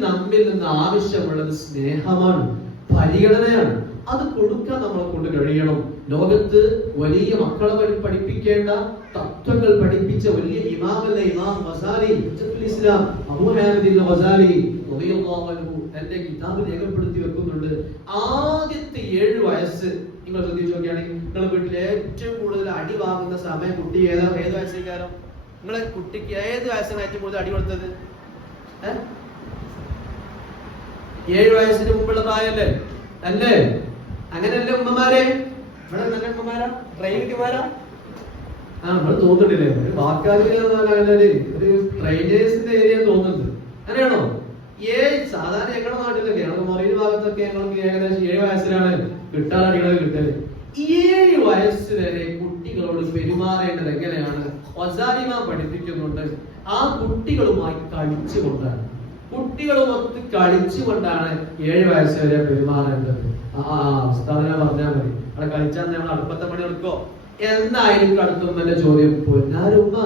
നമ്മിൽ നിന്ന് ആവശ്യമുള്ളത് സ്നേഹമാണ് പരിഗണനയാണ്. അത് കൊടുക്കാൻ നമ്മളെ കൊണ്ട് കഴിയണം. ലോകത്ത് വലിയ മക്കളെ പഠി- പഠിപ്പിക്കേണ്ട തത്വങ്ങൾ പഠിപ്പിച്ച വലിയ ഇമാമല്ല ഇമാം വസാലി ഇസ്ലാം വസാലി അൻഹു കിതാബ് രേഖപ്പെടുത്തി വെക്കുന്നുണ്ട്. ആദ്യത്തെ ഏഴ് വയസ്സ് നിങ്ങൾ ശ്രദ്ധിച്ചു നോക്കുകയാണെങ്കിൽ നിങ്ങളുടെ വീട്ടിൽ ഏറ്റവും കൂടുതൽ അടി വാങ്ങുന്ന സമയം കുട്ടി ഏതാ? ഏത് വയസ്സേക്കാരോ നിങ്ങളെ കുട്ടിക്ക് ഏത് വയസ്സാണ് ഏറ്റവും കൂടുതൽ അടി കൊടുത്തത്? ഏ? ഏഴ് വയസ്സിന് മുമ്പുള്ള പ്രായമല്ലേ? അല്ലേ? അങ്ങനെയല്ലേ ഉമ്മമാരെ? ഇവിടെ നല്ല ഉമ്മമാരാ? ട്രെയിനിക്കുമാരാ ആ നമ്മൾ തോന്നുന്നില്ലേ ഒരു വാക്കാലിന് ഒരു ട്രെയിനേഴ്സിന്റെ ഏരിയ തോന്നുന്നുണ്ട്. അങ്ങനെയാണോ? ഏഴ് സാധാരണ ഞങ്ങളുടെ നാട്ടിലൊക്കെ ഞങ്ങൾ മൊറീൻ ഭാഗത്തൊക്കെ ഞങ്ങൾക്ക് ഏകദേശം ഏഴ് വയസ്സിലാണ് കിട്ടാറടികളെ കിട്ടൽ. ഏഴ് വയസ്സ് വരെ കുട്ടികളോട് പെരുമാറേണ്ടത് എങ്ങനെയാണ്? ഒസാരിമ പഠിപ്പിക്കുന്നുണ്ട്. ആ കുട്ടികളുമായി കളിച്ചുകൊണ്ടാണ്. കുട്ടികളുമൊത്ത് കളിച്ചുകൊണ്ടാണ് ഏഴ് വയസ്സ് വരെ പെരുമാറേണ്ടത്. ആ ഉസ്താദിനെ പറഞ്ഞാൽ മതി. അവിടെ കളിച്ചാൽ നമ്മൾ അടുപ്പത്തെ പണി എടുക്കോ? എന്തായിരിക്കും അടുത്തുമ്മന്റെ ചോദ്യം. പൊന്നാരുമ്മ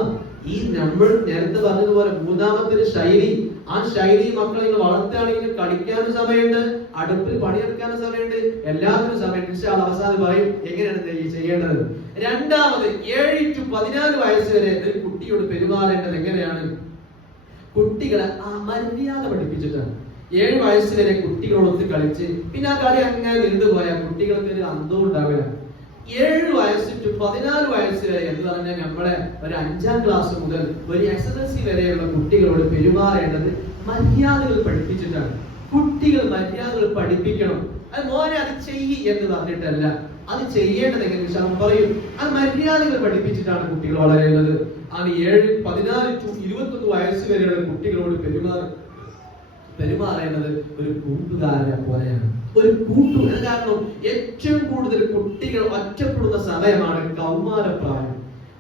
ഈ നമ്മൾ നേരത്തെ പറഞ്ഞതുപോലെ മൂന്നാമത്തെ ശൈലി ആ ശൈലി മക്കളെ നിങ്ങൾ വളർത്തുകയാണെങ്കിൽ കളിക്കാനും സമയമുണ്ട് അടുപ്പിൽ പണിയെടുക്കാനും സമയമുണ്ട് എല്ലാത്തിനും ഇൻഷാ അല്ലാഹ് അവസാനം പറയും എങ്ങനെയാണ് ചെയ്യേണ്ടത്? രണ്ടാമത് ഏഴ് ടു പതിനാല് വയസ്സ് വരെ ഒരു കുട്ടിയോട് പെരുമാറേണ്ടത് എങ്ങനെയാണ്? കുട്ടികളെ ആ മര്യാദ പഠിപ്പിച്ചിട്ടാണ്. ഏഴ് വയസ്സ് വരെ കുട്ടികളോടൊത്ത് കളിച്ച് പിന്നെ ആ കളി അങ്ങനെ നീണ്ടുപോയാൽ കുട്ടികൾക്ക് ഒരു അന്തവും ഉണ്ടാവില്ല. ഏഴ് വയസ്സ് ടു പതിനാല് വയസ്സ് വരെ എന്ന് പറഞ്ഞാൽ നമ്മളെ ഒരു അഞ്ചാം ക്ലാസ് മുതൽ ഒരു എസ് എസ് എൽ സി വരെയുള്ള കുട്ടികളോട് പെരുമാറേണ്ടത് മര്യാദകൾ പഠിപ്പിച്ചിട്ടാണ്. കുട്ടികൾ മര്യാദകൾ പഠിപ്പിക്കണം. അത് മോനെ അത് ചെയ്യ് എന്ന് പറഞ്ഞിട്ടല്ല. അത് ചെയ്യേണ്ടത് എങ്ങനെ? വിശാലം പറയും അത് മര്യാദകൾ പഠിപ്പിച്ചിട്ടാണ് കുട്ടികൾ വളരേണ്ടത്. ആണ് ഏഴ് പതിനാല് ടു ഇരുപത്തൊന്ന് വയസ്സ് വരെയുള്ള കുട്ടികളോട് പെരുമാറും പെരുമാറേണ്ടത് ഒരു കൂട്ടുകാരനെ പോലെയാണ്. ഒരു കൂട്ടു കാരണം ഏറ്റവും കൂടുതൽ കുട്ടികൾ ഒറ്റപ്പെടുന്ന സമയമാണ് കൗമാരപ്രായം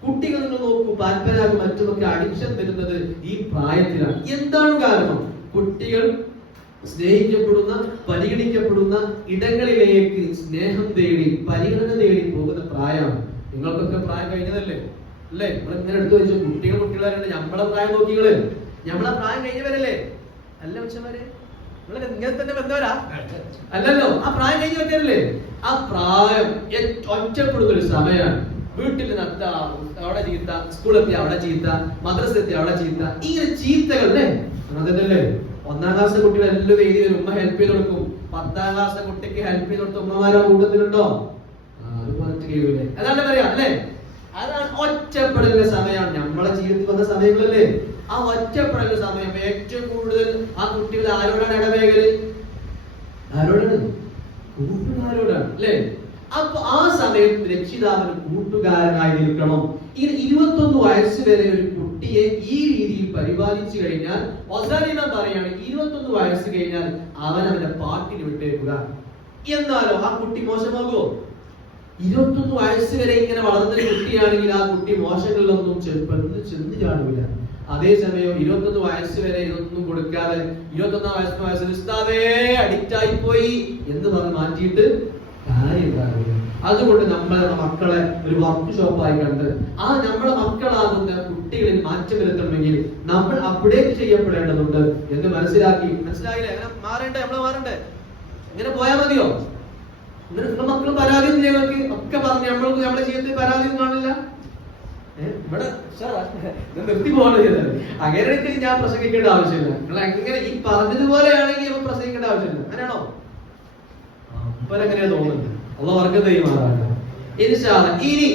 കുട്ടികൾ നിങ്ങൾ നോക്കൂ പാൽപ്പരാഗം മറ്റുമൊക്കെ അഡിക്ഷൻ വരുന്നത് ഈ പ്രായത്തിലാണ്. എന്താണ് കാരണം? കുട്ടികൾ സ്നേഹിക്കപ്പെടുന്ന പരിഗണിക്കപ്പെടുന്ന ഇടങ്ങളിലേക്ക് സ്നേഹം തേടി പരിഗണന തേടി പോകുന്ന പ്രായമാണ്. നിങ്ങൾക്കൊക്കെ പ്രായം കഴിഞ്ഞതല്ലേ? അല്ലേ? നമ്മൾ ഇങ്ങനെ എടുത്തു വെച്ചു. കുട്ടികൾ കുട്ടികളാരുണ്ട് നമ്മളെ പ്രായം നോക്കികൾ നമ്മളെ പ്രായം കഴിഞ്ഞവരല്ലേ? അല്ല ഇങ്ങനെ തന്നെ അല്ലല്ലോ. ആ പ്രായം കഴിഞ്ഞ് വെക്കല്ലേ ആ പ്രായം ഒറ്റപ്പെടുന്ന ഒരു സമയമാണ്. വീട്ടിൽ നത്ത അവിടെ ചീത്ത സ്കൂളെത്തി അവിടെ ചീത്ത മദ്രസ എത്തി അവിടെ ചീത്ത ഇങ്ങനെ ചീത്തകൾ അല്ലേ? അതല്ലേ ഒന്നാം ക്ലാസ് കുട്ടികൾ എല്ലാം എഴുതി വരും. ഉമ്മ ഹെൽപ്പ് ചെയ്ത് കൊടുക്കും. പത്താം ക്ലാസ് കുട്ടിക്ക് ഹെൽപ്പ് ചെയ്ത് കൊടുത്ത ഉമ്മമാരോ കൂട്ടത്തിലുണ്ടോ? അതാണ് പറയാ അല്ലേ? അതാണ് ഒറ്റപ്പെടലിന്റെ സമയമാണ് നമ്മളെ ജീവിതത്തിൽ വന്ന സമയങ്ങളല്ലേ? ആ ഒറ്റപ്പെടലിന്റെ സമയം ഏറ്റവും കൂടുതൽ ആ കുട്ടികൾ ആരോടാണ് ഇടവേകൽ ആരോടാണ്? കൂട്ടുകാരോടാണ് അല്ലേ? അപ്പൊ ആ സമയത്ത് രക്ഷിതാവിന് കൂട്ടുകാരനായി നിൽക്കണം ഇങ്ങനെ ഇരുപത്തൊന്ന് വയസ്സ് വരെ ഒരു കുട്ടിയെ ഈ രീതിയിൽ പരിപാലിച്ചു കഴിഞ്ഞാൽ ഒസാലിന പറയാണ് ഇരുപത്തൊന്ന് വയസ്സ് കഴിഞ്ഞാൽ അവൻ അവന്റെ പാട്ടിന് വിട്ടേക്കുക. എന്നാലോ ആ കുട്ടി മോശമാകുമോ ഇരുപത്തൊന്ന് വയസ്സ് വരെ ഇങ്ങനെ വളർന്ന ഒരു കുട്ടിയാണെങ്കിൽ ആ കുട്ടി മോശങ്ങളിലൊന്നും ചെറുപ്പത്തിൽ ചെന്ന് ചാടില്ല അതേസമയം ഇരുപത്തൊന്ന് വയസ്സ് വരെ ഇതൊന്നും കൊടുക്കാതെ ഇരുപത്തൊന്നാം വയസ്സിന് വയസ്സിൽ ഉസ്താദേ അഡിക്റ്റ് ആയി പോയി എന്ന് പറഞ്ഞ് മാറ്റിയിട്ട് അതുകൊണ്ട് നമ്മളെ മക്കളെ ഒരു വർക്ക് ഷോപ്പായി കണ്ട് ആ നമ്മളെ മക്കളാകുന്ന കുട്ടികളിൽ മാറ്റം വരുത്തണമെങ്കിൽ നമ്മൾ അപ്ഡേറ്റ് ചെയ്യപ്പെടേണ്ടതുണ്ട് എന്ന് മനസ്സിലാക്കി. മനസ്സിലായില്ലേ? അങ്ങനെ മാറണ്ടേ? നമ്മളെ മാറണ്ടേ? ഇങ്ങനെ പോയാൽ മതിയോ? നിങ്ങളുടെ മക്കൾ പരാതി ഞങ്ങൾക്ക് ഒക്കെ പറഞ്ഞു നമ്മൾക്ക് നമ്മുടെ ജീവിതത്തിൽ പരാതി കാണില്ല? ഇവിടെ നിർത്തി ചെയ്തത്. അങ്ങനെയൊക്കെ ഞാൻ പ്രസംഗിക്കേണ്ട ആവശ്യമില്ല. നിങ്ങൾ എങ്ങനെ ഈ പറഞ്ഞതുപോലെയാണെങ്കിൽ പ്രസംഗിക്കേണ്ട ആവശ്യമില്ല. അങ്ങനെയാണോ? ഇപ്പൊ എങ്ങനെയാ തോന്നുന്നത് അള്ള വർഗം തെയ്യമാറാണ്. ഇനി